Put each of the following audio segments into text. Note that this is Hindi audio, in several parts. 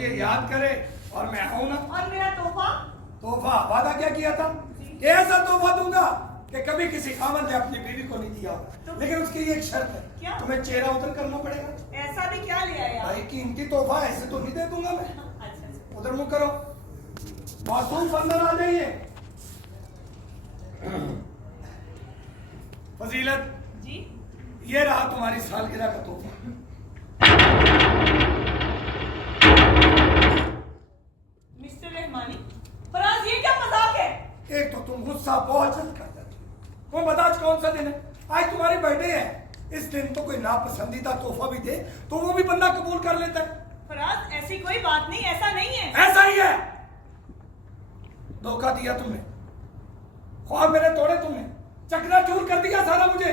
ये याद करे और मैं आऊँ ना। और मेरा तोहफा? तोहफा वादा क्या किया था कि ऐसा तोहफा दूंगा कि कभी किसी खामन ने अपनी बीवी को नहीं दिया होगा। लेकिन उसकी एक शर्त है, क्या? तुम्हें चेहरा उतर करना पड़ेगा। ऐसा भी क्या ले आया? भाई कीमती तोहफा ऐसे तो नहीं दे दूंगा मैं। अच्छा। उधर मुंह करो, मासूम अंदर आ जाइए। फजीलत जी? ये रहा तुम्हारी सालगिरह का तोहफा। मिस्टर रहमानी, फराज ये क्या मजाक है? एक तो तुम गुस्सा बहुत जल्द कर देते हो। वो बताओ कौन सा दिन है? आज तुम्हारी बर्थडे है। इस दिन तो कोई नापसंदीदा तोहफा भी दे तो वो भी बंदा कबूल कर लेता है। फराज ऐसी कोई बात नहीं, ऐसा नहीं है। ऐसा ही है। धोखा दिया तुमने, ख्वाब मेरे तोड़े तुमने, चकनाचूर कर दिया सारा मुझे।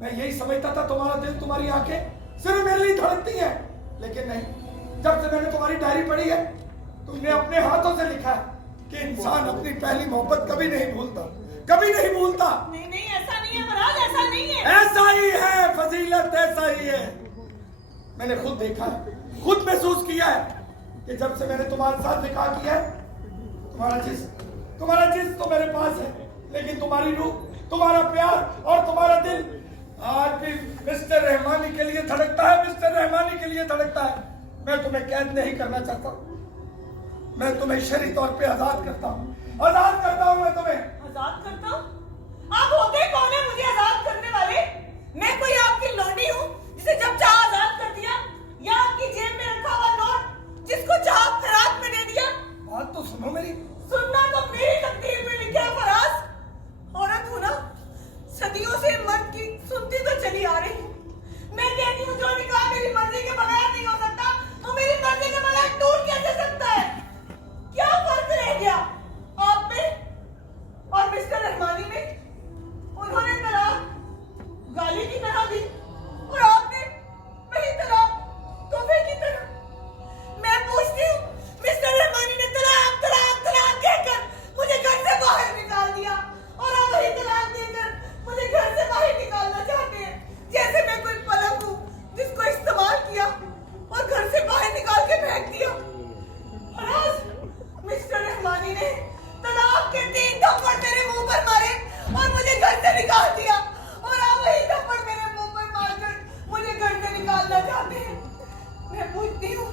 मैं यही समझता था तुम्हारा दिल, तुम्हारी आंखें सिर्फ मेरे लिए धड़कती हैं, लेकिन नहीं। जब से मैंने तुम्हारी डायरी पढ़ी है, तुमने अपने हाथों से लिखा है कि इंसान अपनी पहली मोहब्बत कभी नहीं भूलता, कभी नहीं भूलता। नहीं नहीं ऐसा नहीं है फराज, ऐसा नहीं है। ऐसा ही है फजीलत, ऐसा ही है। मैंने खुद देखा है, खुद महसूस किया है कि जब से मैंने तुम्हारे साथ निकाह किया है, तुम्हारा जिस्म तो मेरे पास है, लेकिन तुम्हारी रूह, तुम्हारा प्यार और तुम्हारा दिल आज भी मिस्टर रहमानी के लिए धड़कता है, मिस्टर रहमानी के लिए धड़कता है। मैं तुम्हें कैद नहीं करना चाहता, मैं तुम्हें शरई तौर पे आजाद करता हूँ, आजाद करता हूँ मैं तुम्हें। आजाद करता हूँ? आप होते कौन है मुझे आजाद करने वाले? मैं कोई आपकी लौंडी हूँ जिसे जब चाह आजाद कर दिया, या आपकी जेब में रखा हुआ नोट जिसको चाह खराब में दे दिया? बात तो सुनो मेरी। सुनना तो मेरी तकदीर में लिखा है फराज। औरत हूँ ना, सदियों से मर्द की सुनती तो चली आ रही हूँ। मैं कहती हूँ जो निकाह मेरी मर्जी के बगैर नहीं हो सकता, तो मेरी मर्जी के बगैर टूट कैसे सकता है? क्या फर्क रह गया आप में और मिस्टर रहमानी में? उन्होंने तलाक गाली की तरह दी और आपने वही तलाक तोहफे की तरह। मैं पूछती हूँ, मिस्टर रहमानी ने तलाक तलाक तलाक कहकर मुझे घर से बाहर निकाल दिया और आप वही तलाक देकर मुझे घर से बाहर निकालना चाहते हैं, जैसे मैं कोई पलंग हूँ जिसको इस्तेमाल किया और घर से बाहर निकाल के फेंक दिया। फराज, मिस्टर रहमानी ने तलाक के 3 थप्पड़ मेरे मुंह पर मारे और मुझे घर से निकाल दिया, और आप वही थप्पड़ मेरे मुंह पर मारकर मुझे घर से निकालना चाहते हैं। मैं पूछती हूँ,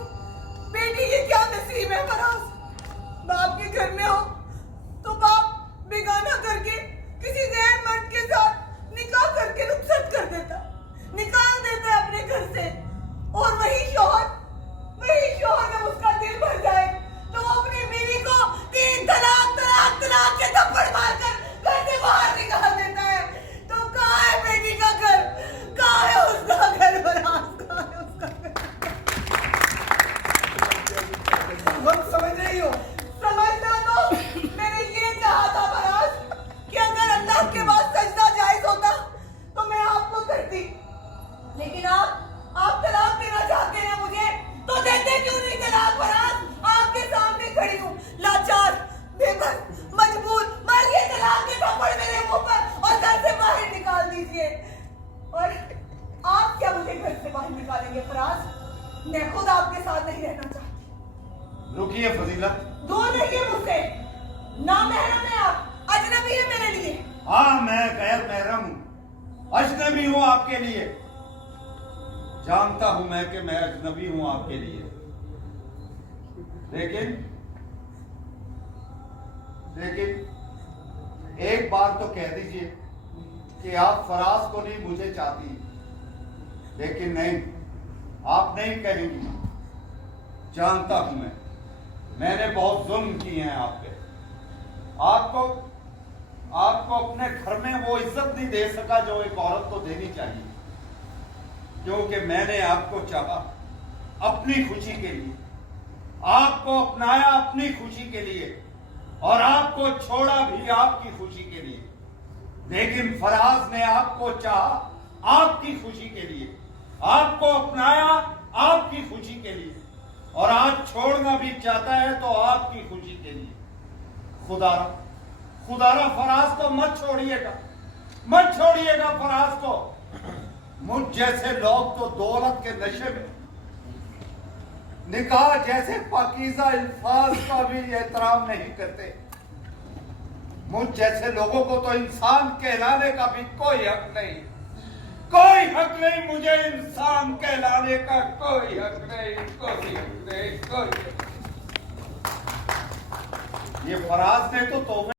बेटी ये क्या नसीब है फराज? बाप के घर में हो तो बाप बेगाना करके किसी गैर मर्द के साथ निकाह करके रुखसत कर देता, निकाल देता अपने घर से, और वही शौहर जब उसका दिल भर जाए तो वो अपनी बीवी को 3 तलाक तलाक तलाक के थप्पड़ मारकर घर से बाहर निकाल देता है। तो कहाँ है बेटी का घर? कहाँ है उसका घर फराज? कहाँ है उसका घर? तुम समझ रही हो? समझना तो मैंने ये चाहा था फराज कि अगर अल्लाह के बाद सजदा जायज होता तो मैं आपको करती, लेकिन आप तलाक देना चाहते हैं मुझे, तो देते क्यों नहीं तलाक फराज? आपके सामने खड़ी हूँ, लाचार, बेबस, मजबूर, मारिए तलाक के थप्पड़ मेरे मुंह पर और घर से बाहर निकाल दीजिए। और आप क्या मुझे घर से बाहर निकालेंगे फराज? मैं खुद आपके साथ नहीं रहना चाहती। रुकिए फजीलत, दूर रहिए मुझसे, नामहरम है आप, अजनबी है मेरे लिए। हाँ मैं गैर महरम हूँ, अजनबी हूँ आपके लिए। जानता हूं मैं कि मैं अजनबी हूं आपके लिए, लेकिन एक बात तो कह दीजिए कि आप फराज को नहीं मुझे चाहती, लेकिन नहीं, आप नहीं कहेंगी। जानता हूं मैंने बहुत जुल्म किए हैं आप पे। आपको अपने घर में वो इज्जत नहीं दे सका जो एक औरत को देनी चाहिए, क्योंकि मैंने आपको चाहा अपनी खुशी के लिए, आपको अपनाया अपनी खुशी के लिए, और आपको छोड़ा भी आपकी खुशी के लिए। लेकिन फराज ने आपको चाहा आपकी खुशी के लिए, आपको अपनाया आपकी खुशी के लिए, और आज छोड़ना भी चाहता है तो आपकी खुशी के लिए। खुदारा फराज को मत छोड़िएगा फराज को। मुझ जैसे लोग तो दौलत के नशे में निकाह जैसे पाकीज़ा अल्फाज का भी एहतराम नहीं करते। मुझ जैसे लोगों को तो इंसान कहलाने का भी कोई हक नहीं, कोई हक नहीं। मुझे इंसान कहलाने का कोई हक नहीं, कोई हक नहीं, कोई। ये फराज ने तो तोहफे